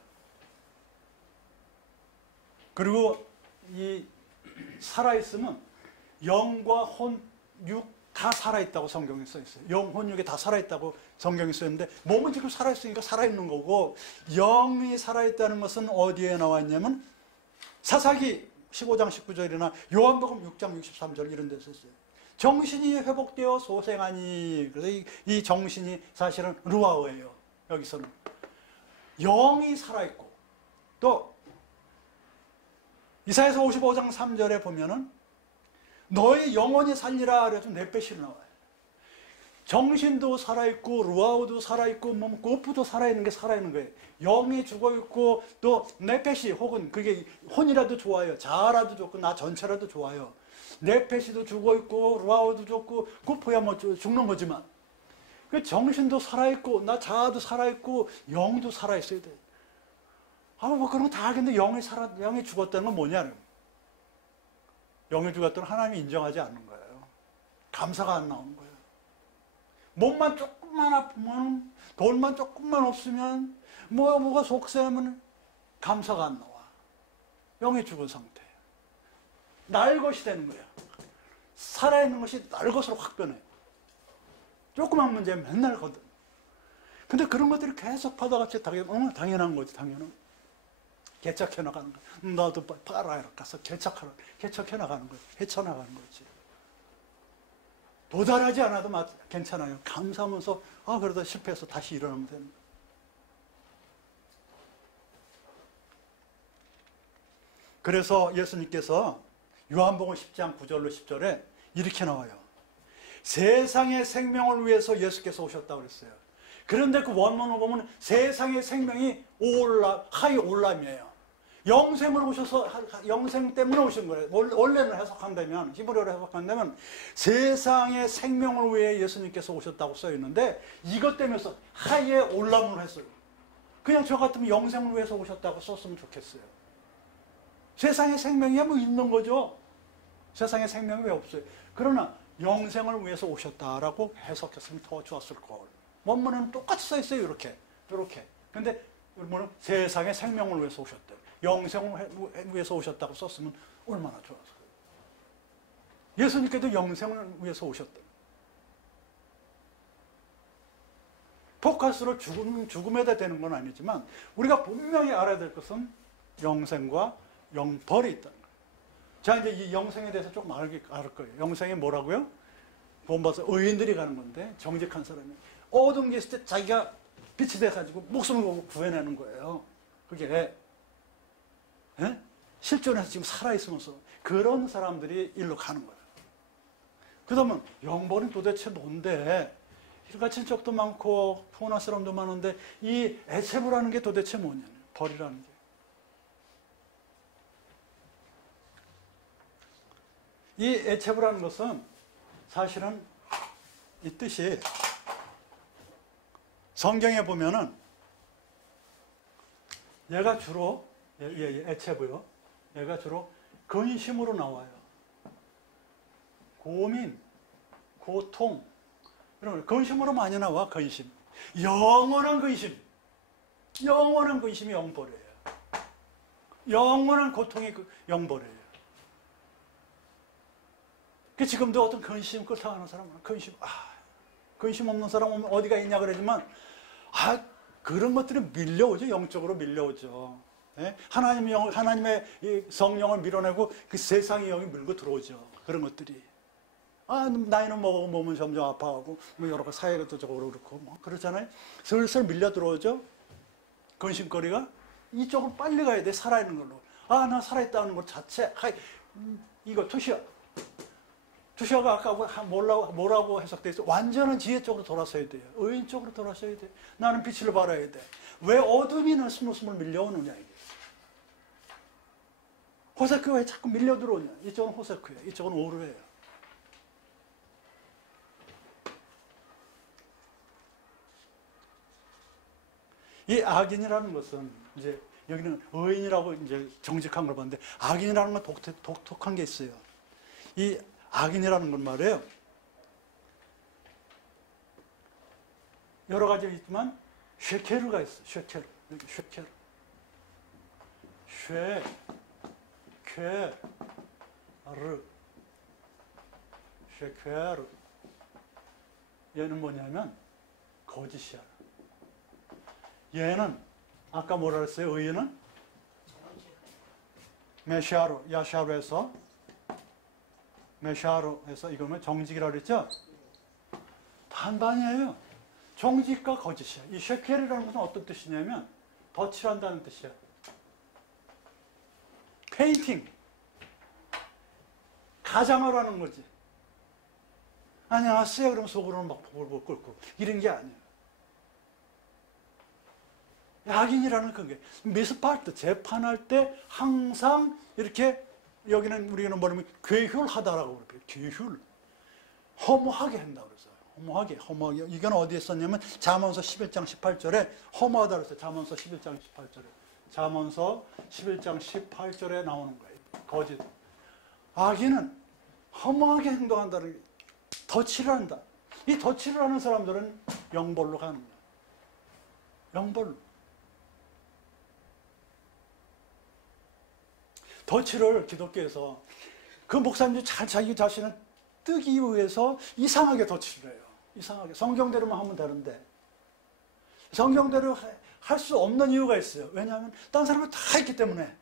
그리고 이 살아있음은 영과 혼, 육 다 살아있다고 성경에 써 있어요. 영, 혼, 육이 다 살아있다고 성경에 써 있는데 몸은 지금 살아있으니까 살아있는 거고 영이 살아있다는 것은 어디에 나와 있냐면 사사기 15장 19절이나 요한복음 6장 63절 이런 데서 있어요. 정신이 회복되어 소생하니. 그래서 이 정신이 사실은 루아우예요. 여기서는 영이 살아있고 또 이사야서 55장 3절에 보면은 너의 영혼이 살리라 그래서 넷배실 나와요. 정신도 살아있고 루아우도 살아있고 몸 고프도 살아있는 게 살아있는 거예요. 영이 죽어있고 또 넷배시 혹은 그게 혼이라도 좋아요. 자아라도 좋고 나 전체라도 좋아요. 넷배시도 죽어있고 루아우도 좋고 고프야 뭐 죽는 거지만 그 정신도 살아있고 나 자아도 살아있고 영도 살아있어야 돼. 뭐 그런 거 다 알겠는데 영이 죽었다는 건 뭐냐? 영이 죽었다는 하나님이 인정하지 않는 거예요. 감사가 안 나오는 거예요. 몸만 조금만 아프면, 돈만 조금만 없으면, 뭐가 속세하면 감사가 안 나와. 영이 죽은 상태예요. 날 것이 되는 거예요. 살아있는 것이 날 것으로 확 변해요. 조그만 문제 맨날 거든. 근데 그런 것들이 계속 파다같이 당연한 거지, 당연한. 개척해 나가는 거야. 나도 빨아라 가서 개척해 나가는 거야. 헤쳐나가는 거지. 도달하지 않아도 괜찮아요. 감사하면서 그러다 실패해서 다시 일어나면 되는 거야. 그래서 예수님께서 요한복음 10장 9절로 10절에 이렇게 나와요. 세상의 생명을 위해서 예수께서 오셨다고 그랬어요. 그런데 그 원문을 보면 세상의 생명이 하이 올람이에요. 영생을 오셔서 영생 때문에 오신 거예요. 원래는 해석한다면 히브리어로 해석한다면 세상의 생명을 위해 예수님께서 오셨다고 써 있는데 이것 때문에 하이에 올람을 했어요. 그냥 저 같으면 영생을 위해서 오셨다고 썼으면 좋겠어요. 세상의 생명이 뭐 있는 거죠. 세상에 생명이 왜 없어요? 그러나 영생을 위해서 오셨다라고 해석했으면 더 좋았을 걸. 원문은 똑같이 써 있어요. 이렇게. 근데 원문은 세상의 생명을 위해서 오셨대. 영생을 위해서 오셨다고 썼으면 얼마나 좋았을까요? 예수님께도 영생을 위해서 오셨대. 포커스를 죽음에다 대는 건 아니지만 우리가 분명히 알아야 될 것은 영생과 영벌이 있다는 거예요. 자, 이제 이 영생에 대해서 조금 알 거예요. 영생이 뭐라고요? 본받아서 의인들이 가는 건데 정직한 사람이 어두운 게 있을 때 자기가 빛이 돼가지고 목숨을 구해내는 거예요. 그게 실존해서 지금 살아있으면서 그런 사람들이 일로 가는 거예요. 그러면 영벌은 도대체 뭔데? 일가 친척도 많고 포근한 사람도 많은데 이 애체부라는 게 도대체 뭐냐? 벌이라는 게. 이 애체부라는 것은 사실은 이 뜻이 성경에 보면은 얘가 주로 애체부요. 얘가 주로 근심으로 나와요. 고민, 고통 이런 거 근심으로 많이 나와. 근심, 영원한 근심이 영벌이에요. 영원한 고통이 영벌이에요. 지금도 어떤 근심 끌어가는 사람은 근심 없는 사람 오면 어디가 있냐 그러지만 그런 것들이 밀려오죠. 영적으로 밀려오죠. 하나님의 성령을 밀어내고 그 세상의 영이 밀고 들어오죠. 그런 것들이. 나이는 먹고 몸은 점점 아파하고 뭐 여러 가지 사회적으로 그렇고 그렇잖아요. 슬슬 밀려 들어오죠. 근심거리가 이쪽으로 빨리 가야 돼. 살아있는 걸로. 나 살아있다는 것 자체. 이거 투시어가 아까 뭐라고 해석돼 있어? 완전한 지혜 쪽으로 돌아서야 돼요. 의인 쪽으로 돌아서야 돼. 나는 빛을 발해야 돼. 왜 어둠이 스물스물 밀려오느냐 이게. 호세크가 왜 자꾸 밀려 들어오냐? 이쪽은 호세크예요. 이쪽은 오르예요. 이 악인이라는 것은 이제 여기는 의인이라고 이제 정직한 걸 봤는데 악인이라는 건 독특한 게 있어요. 이 악인이라는 건 말이에요. 여러 가지 있지만 쉐케르가 있어. 쉐케르. 여기 쉐케르. 쉐케르. 쉐케르. 얘는 뭐냐면 거짓이야. 얘는 아까 뭐라 그랬어요? 의인은 메샤로, 야샤로에서 메샤로에서 이거는 정직이라고 그랬죠? 반반이에요. 정직과 거짓이야. 이 쉐켈이라는 것은 어떤 뜻이냐면 덧칠한다는 뜻이야. 페인팅. 가장을 하는 거지. 안녕하세요. 그러면 속으로는 막 보글보글 끓고 이런 게 아니에요. 악인이라는 그게 미스파트 재판할 때 항상 이렇게 여기는 우리는 뭐냐면 괴휼하다라고 그래요. 괴휼. 허무하게 한다 그랬어요. 허무하게. 이건 어디에 썼냐면 잠언서 11장 18절에 허무하다 그랬어요. 잠언서 11장 18절에. 잠언서 11장 18절에 나오는 거예요. 거짓. 악인은 허무하게 행동한다는 덧칠을 한다. 이 덧칠을 하는 사람들은 영벌로 가는 거예요. 영벌로. 덧칠을 기독교에서 그 목사님들이 잘 자기 자신을 뜨기 위해서 이상하게 덧칠을 해요. 이상하게. 성경대로만 하면 되는데 성경대로 할 수 없는 이유가 있어요. 왜냐하면 다른 사람은 다 있기 때문에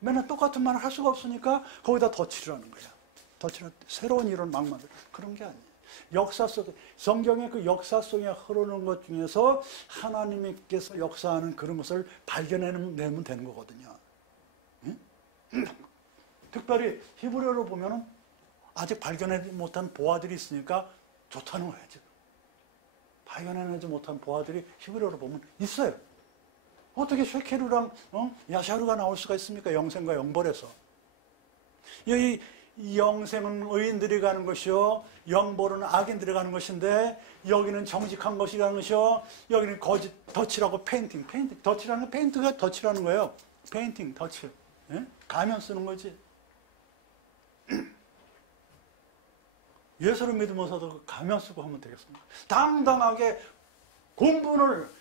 맨날 똑같은 말을 할 수가 없으니까 거기다 덧칠을 하는 거야. 덧칠을 새로운 이론 막 만들어. 그런 게 아니에요. 역사 속에 성경의 그 역사 속에 흐르는 것 중에서 하나님께서 역사하는 그런 것을 발견해내면 되는 거거든요. 특별히 히브리어로 보면은 아직 발견하지 못한 보아들이 있으니까 좋다는 거예요. 지금. 발견해내지 못한 보아들이 히브리어로 보면 있어요. 어떻게 쉐케루랑 야샤루가 나올 수가 있습니까? 영생과 영벌에서. 여기 영생은 의인들이 가는 것이요, 영벌은 악인들이 가는 것인데 여기는 정직한 것이라는 것이요, 여기는 거짓, 덧칠하고 페인팅. 덧칠하는 거, 페인트가 덧칠하는 거예요. 페인팅, 덧칠. 예? 가면 쓰는 거지. 예수를 믿으면서도 가면 쓰고 하면 되겠습니다. 당당하게 공분을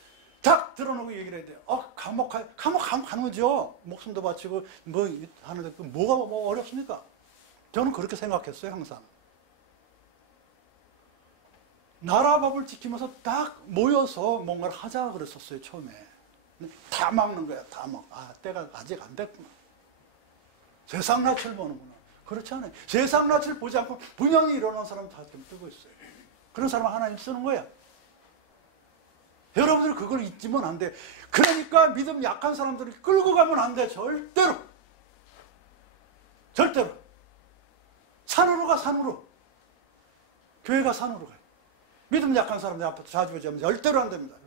딱 드러내고 얘기를 해야 돼요. 감옥 가는 거죠. 목숨도 바치고 뭐 하는데 뭐가 뭐 어렵습니까? 저는 그렇게 생각했어요. 항상. 나라 법을 지키면서 딱 모여서 뭔가를 하자 그랬었어요. 처음에. 다 막는 거야. 다 막. 때가 아직 안 됐구나. 세상 낯을 보는구나. 그렇지 않아요. 세상 낯을 보지 않고 분명히 일어난 사람 다 지금 뜨고 있어요. 그런 사람은 하나님 쓰는 거야. 여러분들 그걸 잊으면 안 돼. 그러니까 믿음 약한 사람들을 끌고 가면 안 돼. 절대로. 절대로. 산으로 가, 산으로. 교회가 산으로 가요. 믿음 약한 사람들 앞에 좌지우지하면 절대로 안 됩니다.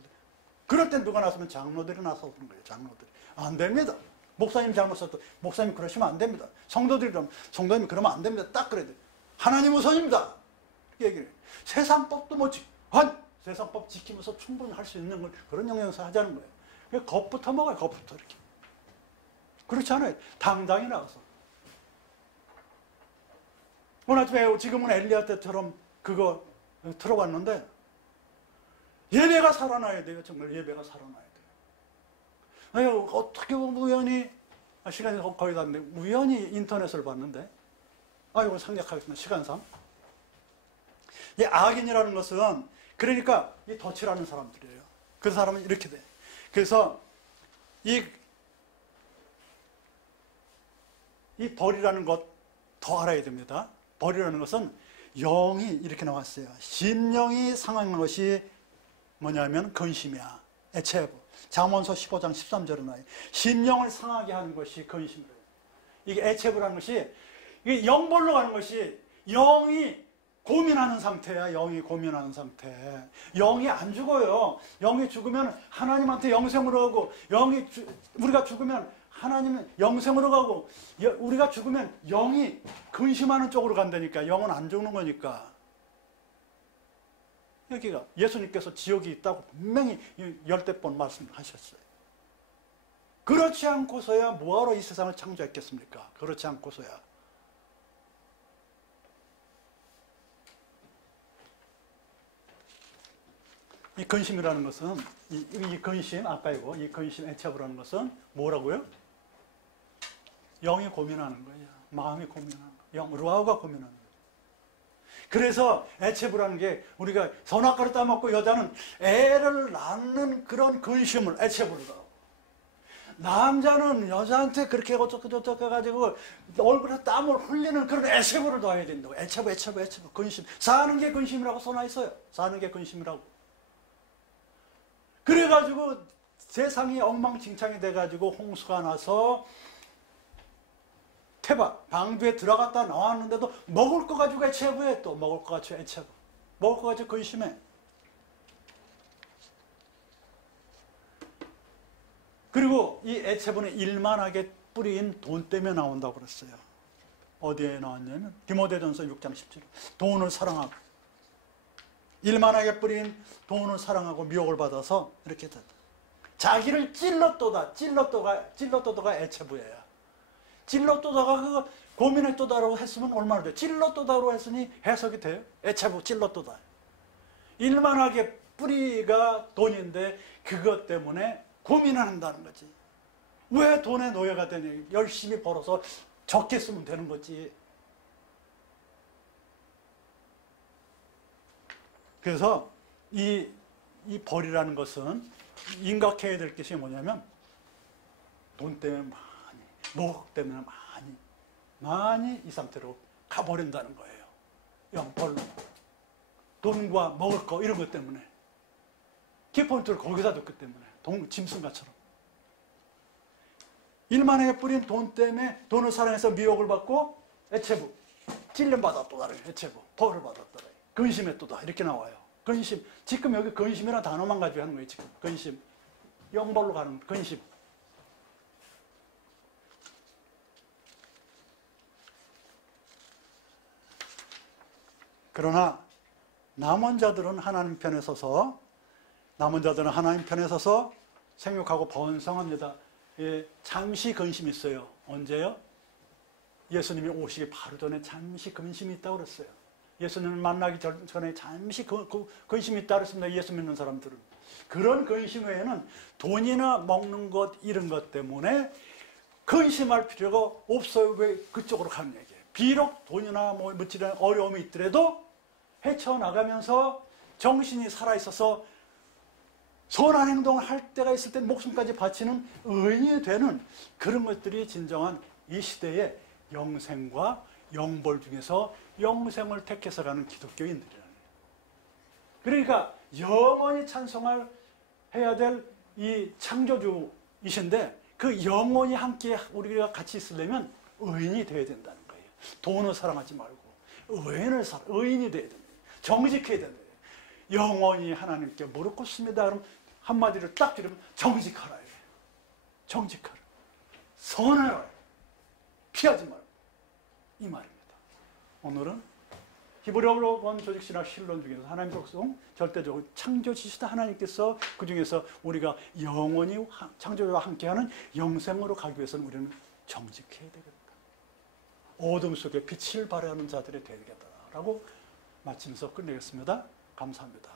그럴 땐 누가 나서면 장로들이 나서는 거예요. 장로들이. 안 됩니다. 목사님 잘못 썼도 목사님 그러시면 안 됩니다. 성도들이 그러면 성도님이 그러면 안 됩니다. 딱 그래야 돼요. 하나님 우선입니다. 얘기를 해요. 세상법도 못 지켜. 세상법 지키면서 충분히 할 수 있는 걸 그런 영역에서 하자는 거예요. 겁부터 먹어요. 겁부터 이렇게. 그렇지 않아요. 당당히 나가서. 오늘 아침에 지금은 엘리야 때처럼 그거 들어봤는데 예배가 살아나야 돼요. 정말 예배가 살아나야 돼요. 아니, 어떻게 보면 우연히 시간이 거의 다 됐는데 우연히 인터넷을 봤는데 이거 생략하겠습니다. 시간상. 이 악인이라는 것은 그러니까 이 덧칠하는 사람들이에요. 그 사람은 이렇게 돼. 그래서 이 벌이라는 것 더 알아야 됩니다. 벌이라는 것은 영이 이렇게 나왔어요. 심령이 상한 것이 뭐냐면 근심이야. 에체브. 잠언서 15장 13절에 나와요. 심령을 상하게 하는 것이 근심이래요. 이게 에체브라는 것이 이게 영벌로 가는 것이 영이 고민하는 상태야. 영이 고민하는 상태. 영이 안 죽어요. 영이 죽으면 하나님한테 영생으로 가고 우리가 죽으면 하나님은 영생으로 가고 우리가 죽으면 영이 근심하는 쪽으로 간다니까. 영은 안 죽는 거니까. 여기가 예수님께서 지옥이 있다고 분명히 열댓 번 말씀하셨어요. 그렇지 않고서야 뭐하러 이 세상을 창조했겠습니까? 그렇지 않고서야. 이 근심이라는 것은, 이 근심, 아까 이 근심, 애착이라는 것은 뭐라고요? 영이 고민하는 거예요. 마음이 고민하는 거예요. 영, 루아우가 고민하는 거예요. 그래서 애체부라는 게 우리가 선악과를 따먹고 여자는 애를 낳는 그런 근심을 애체부로 하고, 남자는 여자한테 그렇게 어쩌고 해가지고 얼굴에 땀을 흘리는 그런 애체부를 둬야 된다고. 애체부, 근심. 사는 게 근심이라고 써놔 있어요. 사는 게 근심이라고. 그래가지고 세상이 엉망진창이 돼가지고 홍수가 나서 태박, 방주에 들어갔다 나왔는데도 먹을 거 가지고 애체부해. 또 먹을 거 가지고 애체부. 먹을 거 가지고 근심해. 그리고 이 애체부는 일만하게 뿌린 돈 때문에 나온다고 그랬어요. 어디에 나왔냐면 디모데전서 6장 17절. 돈을 사랑하고, 일만하게 뿌린 돈을 사랑하고 미혹을 받아서 이렇게 됐다. 자기를 찔렀도다. 찔렀도다가 애체부예요. 찔렀도다가 그거 고민했도다라고 했으면 얼마나 돼요? 찔렀도다로 했으니 해석이 돼요? 애체부 찔렀도다. 일만하게 뿌리가 돈인데 그것 때문에 고민을 한다는 거지. 왜 돈의 노예가 되냐? 열심히 벌어서 적게 쓰면 되는 거지. 그래서 이 벌이라는 것은 인각해야 될 것이 뭐냐면 돈 때문에 많이, 모욕 때문에 많이 이 상태로 가버린다는 거예요. 영벌로. 돈과 먹을 거 이런 것 때문에. 키포인트를 거기다 뒀기 때문에. 짐승같처럼. 일만하게 뿌린 돈 때문에 돈을 사랑해서 미혹을 받고 애체부. 찔림받았도다. 애체부. 벌을 받았더라. 근심했도다. 이렇게 나와요. 근심. 지금 여기 근심이라는 단어만 가지고 하는 거예요. 지금. 근심. 영벌로 가는 근심. 그러나 남은 자들은 하나님 편에 서서 생육하고 번성합니다. 예, 잠시 근심이 있어요. 언제요? 예수님이 오시기 바로 전에 잠시 근심이 있다고 그랬어요. 예수님을 만나기 전에 잠시 근심이 있다고 그랬습니다. 예수 믿는 사람들은. 그런 근심 외에는 돈이나 먹는 것 이런 것 때문에 근심할 필요가 없어요. 왜 그쪽으로 가는 얘기예요. 비록 돈이나 뭐 물질이나 어려움이 있더라도 헤쳐나가면서 정신이 살아있어서 선한 행동을 할 때가 있을 때 목숨까지 바치는 의인이 되는 그런 것들이 진정한 이 시대의 영생과 영벌 중에서 영생을 택해서 가는 기독교인들이라는 거예요. 그러니까 영원히 찬송을 해야 될 이 창조주이신데 그 영원히 함께 우리가 같이 있으려면 의인이 되어야 된다는 거예요. 돈을 사랑하지 말고 의인이 되어야 된다. 정직해야 된다. 영원히 하나님께 무릎 꿇습니다. 그럼 한마디로 딱 들으면 정직하라. 정직하라. 선하라. 피하지 말고. 이 말입니다. 오늘은 히브리어로 본 조직신학 실론 중에서 하나님 속성 절대적으로 창조주시다 하나님께서 그 중에서 우리가 영원히 창조주와 함께하는 영생으로 가기 위해서는 우리는 정직해야 되겠다. 어둠 속에 빛을 발하는 자들이 되겠다라고 마치면서 끝내겠습니다. 감사합니다.